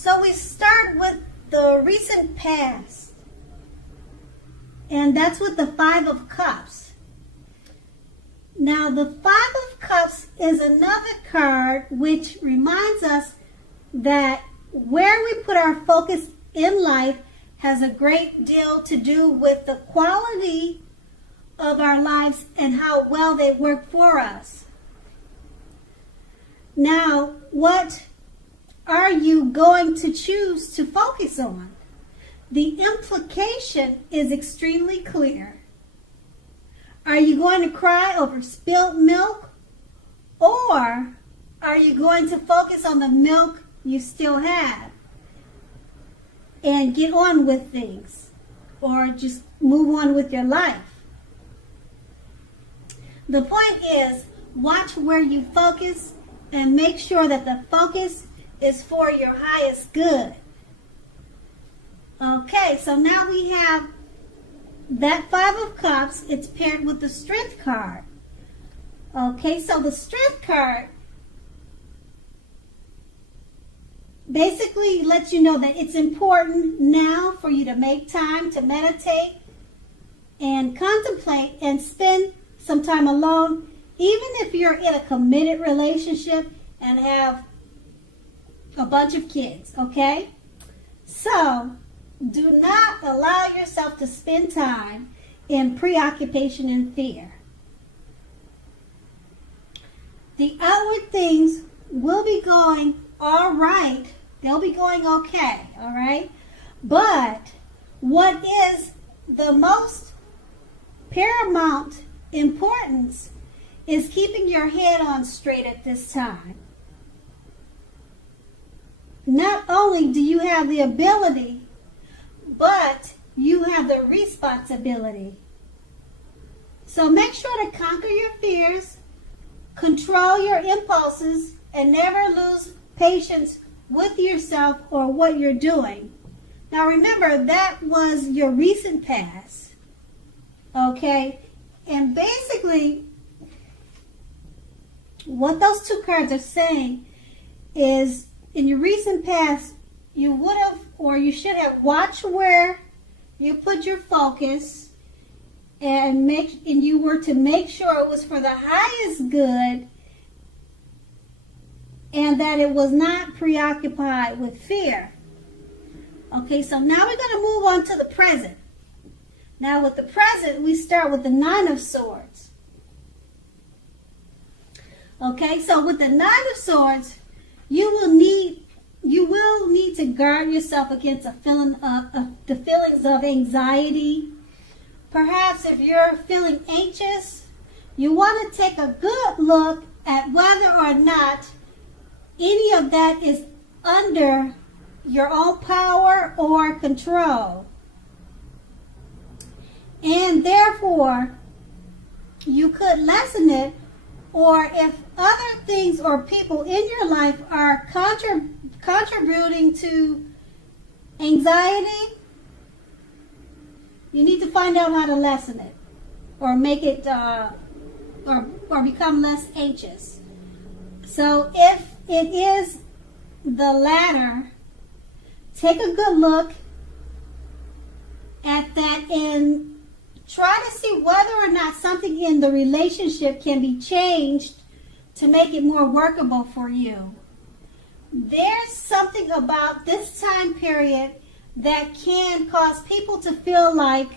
So we start with the recent past. And that's with the Five of Cups. Now the Five of Cups is another card which reminds us that where we put our focus in life has a great deal to do with the quality of our lives and how well they work for us. Now, what are you going to choose to focus on? The implication is extremely clear. Are you going to cry over spilled milk, or are you going to focus on the milk you still have and get on with things, or just move on with your life? The point is, watch where you focus and make sure that the focus is for your highest good. Okay, so now we have that Five of Cups. It's paired with the Strength card. Okay, so the Strength card basically lets you know that it's important now for you to make time to meditate and contemplate and spend some time alone, even if you're in a committed relationship and have a bunch of kids, okay? So, do not allow yourself to spend time in preoccupation and fear. The outward things will be going all right. They'll be going okay, all right? But what is the most paramount importance is keeping your head on straight at this time. Not only do you have the ability, but you have the responsibility. So make sure to conquer your fears, control your impulses, and never lose patience with yourself or what you're doing. Now remember, that was your recent past. Okay? And basically, what those two cards are saying is, in your recent past, you would have, or you should have, watched where you put your focus and you were to make sure it was for the highest good and that it was not preoccupied with fear. Okay, so now we're going to move on to the present. Now with the present, we start with the Nine of Swords. Okay, so with the Nine of Swords, you will need to guard yourself against the feelings of anxiety. Perhaps if you're feeling anxious, you want to take a good look at whether or not any of that is under your own power or control. And therefore, you could lessen it, or if other things or people in your life are contributing to anxiety, you need to find out how to lessen it or make it or become less anxious. So if it is the latter, take a good look at that and try to see whether or not something in the relationship can be changed to make it more workable for you. There's something about this time period that can cause people to feel like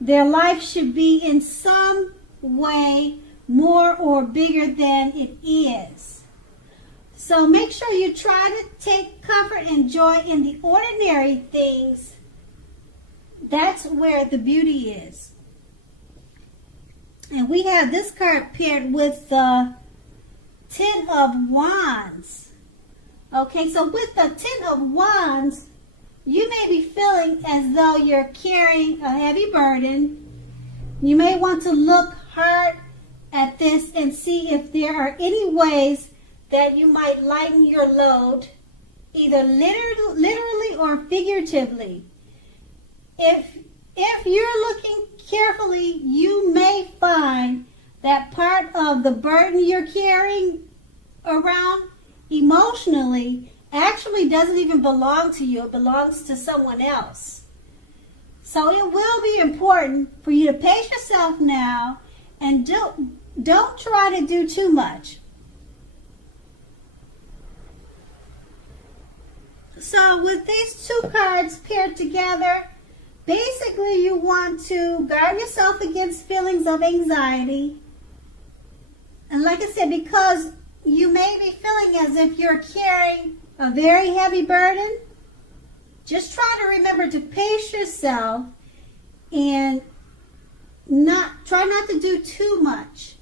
their life should be in some way more or bigger than it is. So make sure you try to take comfort and joy in the ordinary things. That's where the beauty is. And we have this card paired with the Ten of Wands. Okay, so with the Ten of Wands, you may be feeling as though you're carrying a heavy burden. You may want to look hard at this and see if there are any ways that you might lighten your load, either literally or figuratively. If you're looking carefully, you may find that part of the burden you're carrying around emotionally actually doesn't even belong to you. It belongs to someone else. So it will be important for you to pace yourself now and don't try to do too much. So with these two cards paired together, basically you want to guard yourself against feelings of anxiety. And like I said, because you may be feeling as if you're carrying a very heavy burden, just try to remember to pace yourself and try not to do too much.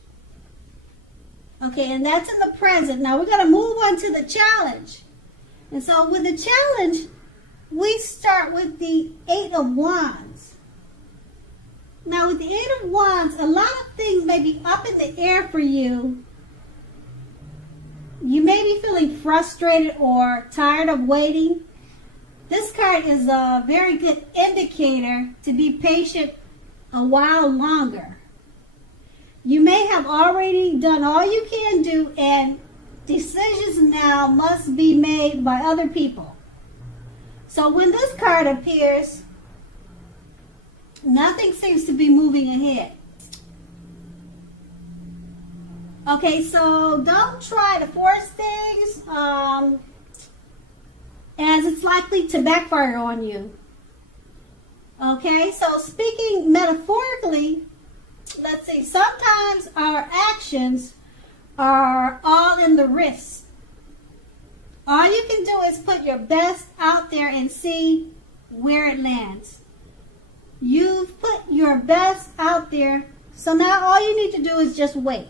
Okay, and that's in the present. Now we're going to move on to the challenge. And so with the challenge, we start with the 8 of Wands. Now with the 8 of Wands, a lot of things may be up in the air for you. You may be feeling frustrated or tired of waiting. This card is a very good indicator to be patient a while longer. You may have already done all you can do, and decisions now must be made by other people. So when this card appears, nothing seems to be moving ahead. Okay, so don't try to force things, as it's likely to backfire on you. Okay, so speaking metaphorically, let's see, sometimes our actions are all in the wrist. All you can do is put your best out there and see where it lands. You've put your best out there, so now all you need to do is just wait.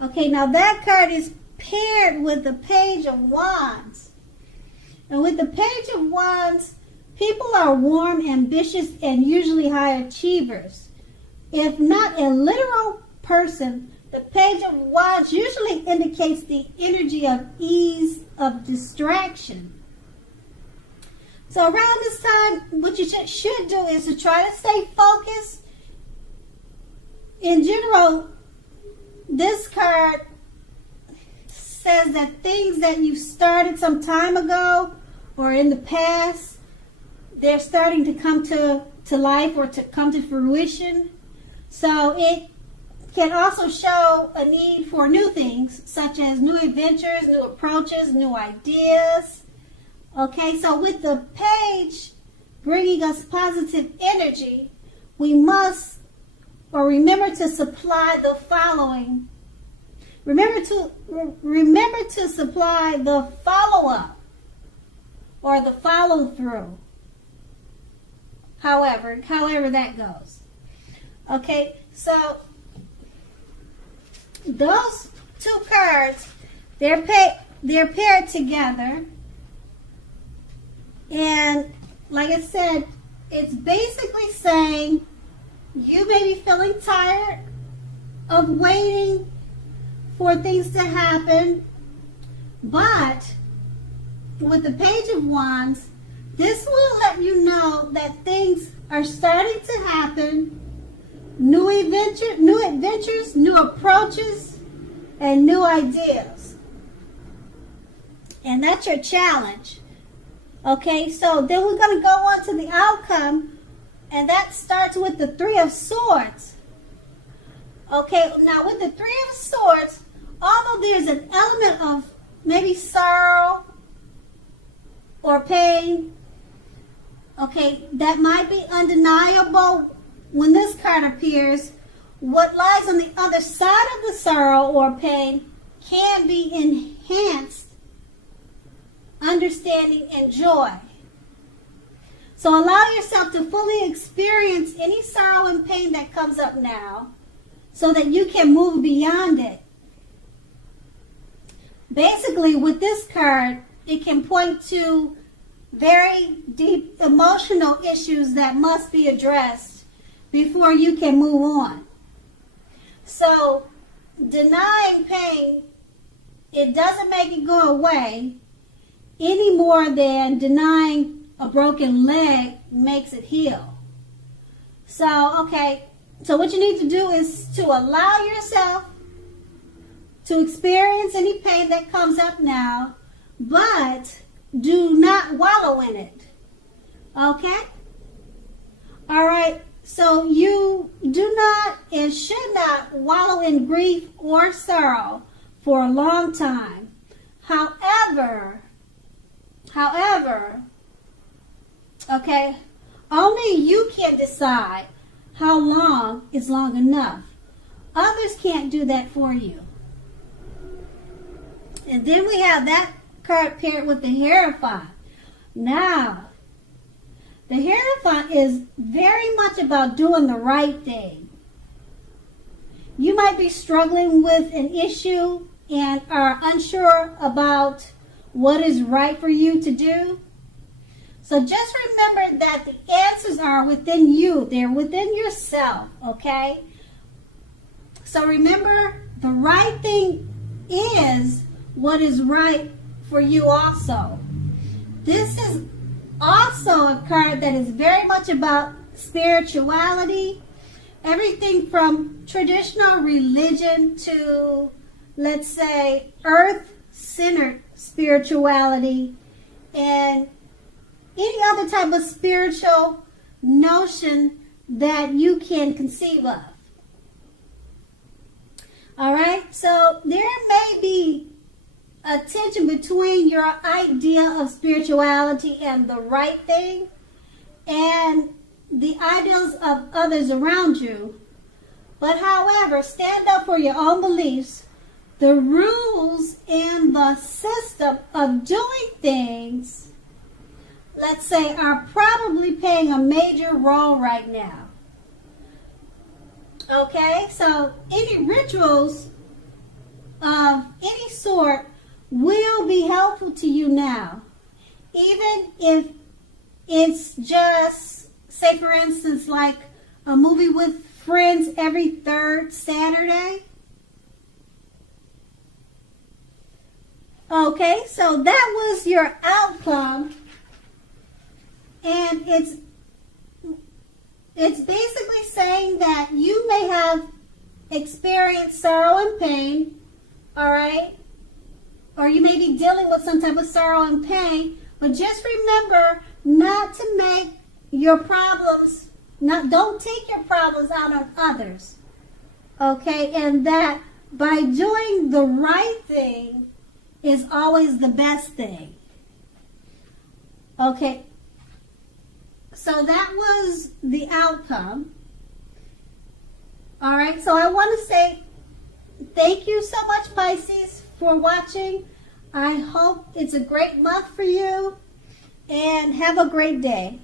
Okay, now that card is paired with the Page of Wands. And with the Page of Wands, people are warm, ambitious, and usually high achievers. If not a literal person, the Page of Wands usually indicates the energy of ease, of distraction. So around this time, what you should do is to try to stay focused. In general, this card says that things that you started some time ago or in the past, they're starting to come to life or to come to fruition. So it can also show a need for new things, such as new adventures, new approaches, new ideas. Okay, so with the page bringing us positive energy, we must remember to supply the following. Remember to supply the follow-up or the follow-through. However that goes. Okay, so those two cards, they're paired together, and like I said, it's basically saying you may be feeling tired of waiting for things to happen, but with the Page of Wands, this will let you know that things are starting to happen. New adventures, new approaches, and new ideas. And that's your challenge. Okay, so then we're going to go on to the outcome, and that starts with the Three of Swords. Okay, now with the Three of Swords, although there's an element of maybe sorrow or pain, okay, that might be undeniable. When this card appears, what lies on the other side of the sorrow or pain can be enhanced understanding and joy. So allow yourself to fully experience any sorrow and pain that comes up now so that you can move beyond it. Basically, with this card, it can point to very deep emotional issues that must be addressed before you can move on. So denying pain, it doesn't make it go away any more than denying a broken leg makes it heal. So, okay, so what you need to do is to allow yourself to experience any pain that comes up now, but do not wallow in it. Okay? All right. So you do not and should not wallow in grief or sorrow for a long time. However, okay, only you can decide how long is long enough. Others can't do that for you. And then we have that card paired with the Hierophant. Now, the Hierophant is very much about doing the right thing. You might be struggling with an issue and are unsure about what is right for you to do. So just remember that the answers are within you. They're within yourself, okay? So remember, the right thing is what is right for you also. This is also a card that is very much about spirituality. Everything from traditional religion to, let's say, earth-centered spirituality and any other type of spiritual notion that you can conceive of. All right, so there may be a tension between your idea of spirituality and the right thing and the ideals of others around you. But however, stand up for your own beliefs. The rules and the system of doing things, let's say, are probably playing a major role right now. Okay, so any rituals of any sort will be helpful to you now. Even if it's just, say for instance, like a movie with friends every third Saturday. Okay, so that was your outcome. And it's basically saying that you may have experienced sorrow and pain, all right? Or you may be dealing with some type of sorrow and pain, but just remember not to make your problems, don't take your problems out on others, okay? And that by doing the right thing is always the best thing, okay? So that was the outcome. All right, so I want to say thank you so much, Pisces, for watching. I hope it's a great month for you, and have a great day.